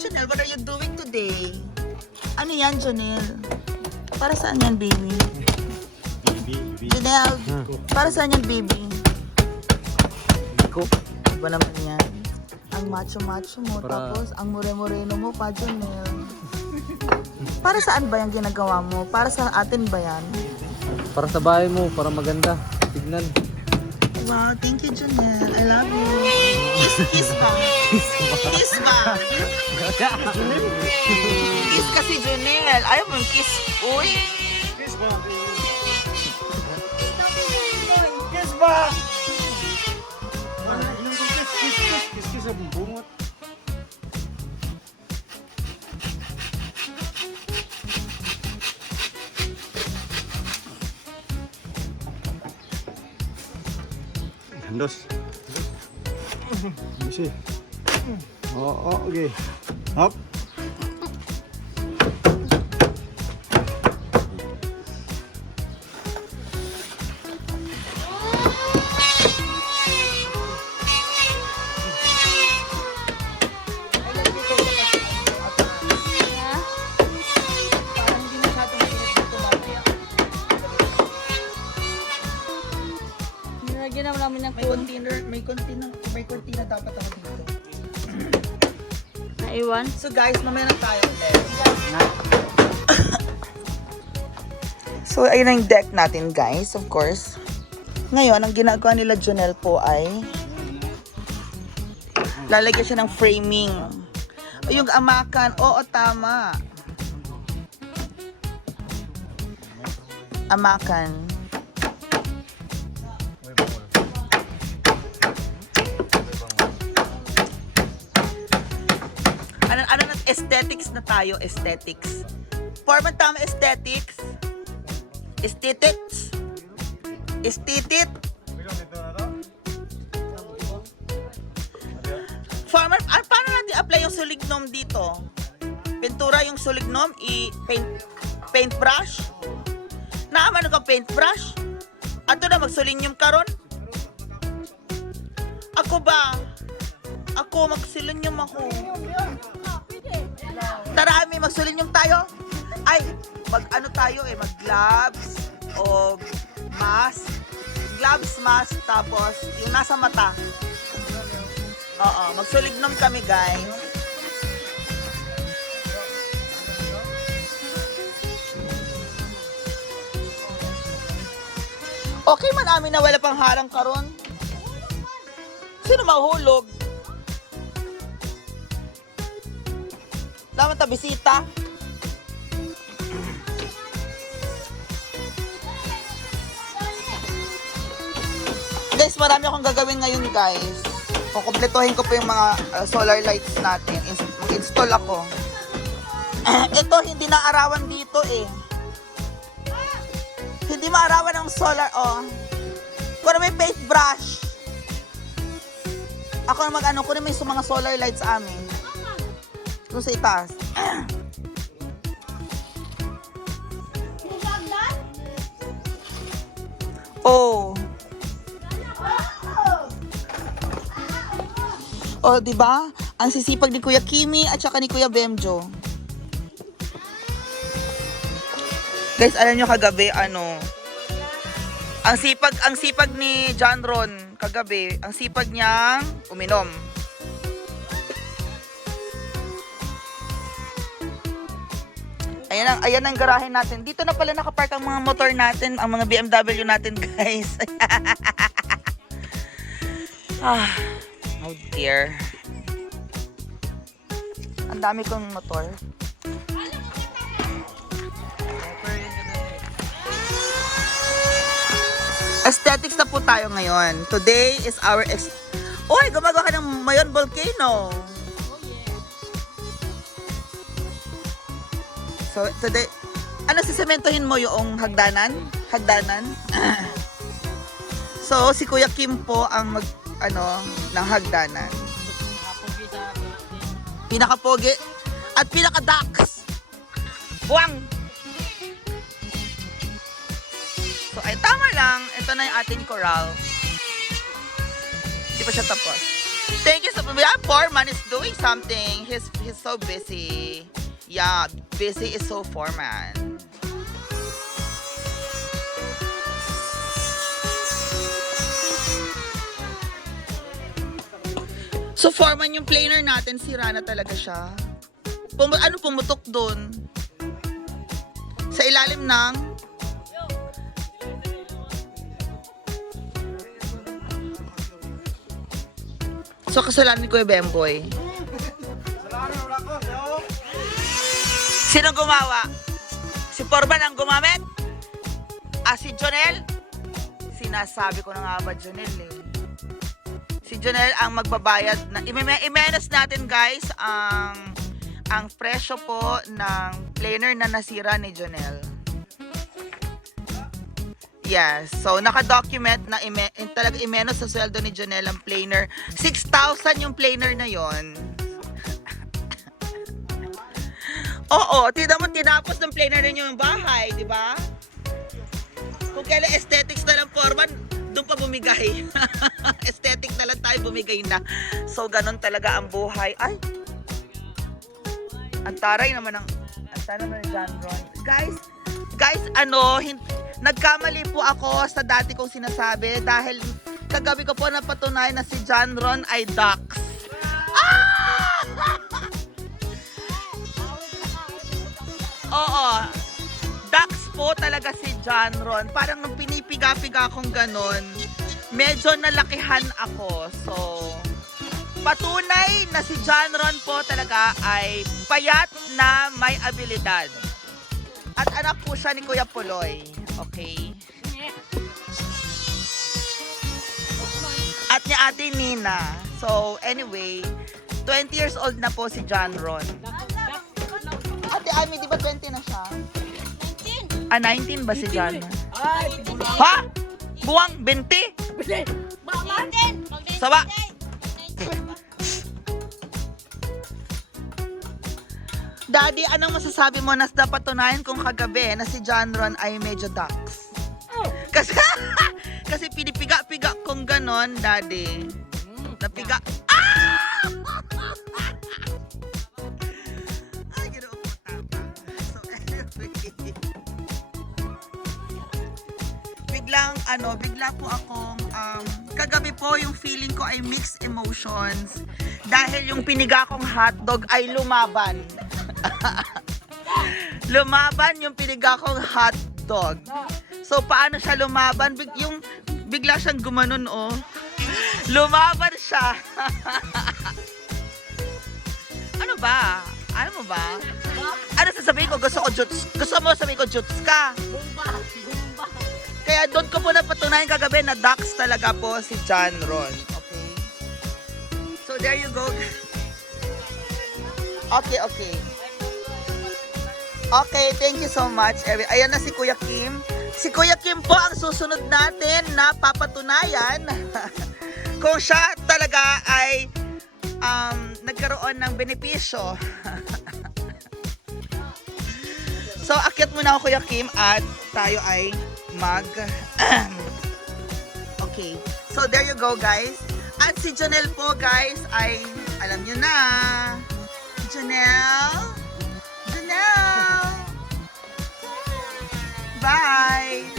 Janelle, what are you doing today? Ano yan, Janelle? Para saan yan, baby? Janelle, para saan yan, baby? Ko. Iba naman yan. Ang macho-macho mo, tapos ang more-moreno mo pa, Janelle. Para saan ba yung ginagawa mo? Para sa atin ba yan? Para sa bahay mo, para maganda. Tignan. Wow, thank you, Janelle. I love you. Kiss ba? Kiss ba? Kiss kasi, Janelle. Ayaw mo yung kiss. Uy. Kiss ba? Kiss ba? Kiss sa bumbungot. Dos. Bisa. Oh, okay. Up. Nilagyan naman namin ng May container dapat ako dito. naiwan. So guys, mamaya na tayo ulit. So ayun na yung deck natin guys, of course. Ngayon, ang ginagawa nila Janelle po ay lalagyan siya ng framing. O yung amakan, oo tama. Amakan. Ano na, aesthetics na tayo, aesthetics. Format tama, aesthetics. Aesthetics. Aesthetic. Format, paano natin apply yung sulignom dito? Pintura yung sulignom, paintbrush. Naaman ka paintbrush? Ato na magsulinyum karon? Ako ba? Ako, magsulinyum ako. Tara, Ami, magsulinyum tayo. Ay, mag-ano tayo mag gloves o mask. Gloves, mask, tapos yung nasa mata. Oo, magsulignom kami, guys. Okay man amin na wala pang harang karon. Sino mahulog? Laman ta bisita. Guys, marami akong gagawin ngayon, guys. Kukumpletuhin ko po yung mga solar lights natin. Mag-install ako. Ito, hindi na arawan dito eh. Hindi maarawan ng solar, oh. Kung may paintbrush. Ako na mag-ano, kunin mo yung mga solar lights amin. Doon sa itaas. Oh. Oh, di ba? Ang sisipag ni Kuya Kimi at saka ni Kuya Bemjo. Guys, alam nyo kagabi, ang sipag ni John Ron kagabi, ang sipag niyang uminom. Ayan ang garahe natin. Dito na pala nakapark ang mga motor natin, ang mga BMW natin, guys. Oh dear. Ang dami kong motor. Aesthetics na po tayo ngayon. Today is our Uy, gumagawa ka ng Mayon Volcano. So, today, sisementohin mo yung hagdanan? Hagdanan? So, si Kuya Kim po ang ng hagdanan. Pinakapogi at pinaka-ducks. Buwang! So, ay tama lang. Ito na yung ating coral. Hindi pa siya tapos. Thank you so much. Yeah, Foreman is doing something. He's so busy. Yeah, busy is so Foreman. So Foreman yung planer natin, sira na talaga siya. Ano pumutok doon? Sa ilalim ng So kasalanan ko yung Bemboy. Sino gumawa? Si Foreman ang gumamit? Si Jonel? Sinasabi ko na nga ba Jonel eh. Si Jonel ang magbabayad na i-menos natin guys ang presyo po ng planer na nasira ni Jonel. Yes, so naka-document na talaga i-menos sa sweldo ni Jonel ang planer. 6,000 yung planer na yon. Oo, tignan mo tinapos ng planer ninyo yung bahay, di ba? Kung kailan aesthetics na lang Foreman, doon pa bumigay. Aesthetic na lang tayo, bumigay na. So, ganun talaga ang buhay. Ay! Ang taray naman ng John Ron. Guys, nagkamali po ako sa dati kong sinasabi dahil kagabi ko po napatunayan na si John Ron ay ducks. Ah! Oo. Ducks po talaga si John Ron. Parang nung pinipiga-piga akong ganon, medyo nalakihan ako. So, patunay na si John Ron po talaga ay payat na may abilidad. At anak po siya ni Kuya Puloy. Okay? At ni Ate Nina. So, anyway, 20 years old na po si John Ron. Ate Ami, di ba 20 na siya? 19 ba si John? Ha? Buwang 20? Saba? Daddy, anong masasabi mo na napatunayan kong kagabi na si John Ron ay medyo ducks? Kasi pinipiga-piga kong ganon, Daddy. Napiga. Ah! Ay, ginoo ko tama. So, anyway. Bigla po akong, kagabi po yung feeling ko ay mixed emotions. Dahil yung piniga kong hotdog ay lumaban. Lumaban yung piniga kong hotdog. So, paano siya lumaban? Bigla siyang gumanon, oh. Lumaban siya. Ano ba? Ano mo ba? Ano sasabihin ko? Gusto mo sabihin ko juts ka? Kaya doon ko po napatunayan kagabi na ducks talaga po si John Ron. Okay? So, there you go. Okay. Okay, thank you so much. Ayan na si Kuya Kim. Si Kuya Kim po ang susunod natin na papatunayan kung siya talaga ay nagkaroon ng benepisyo. So, akyat muna ako Kuya Kim at tayo ay Okay. So, there you go guys. At si Jonel po guys ay alam nyo na. Jonel. Bye!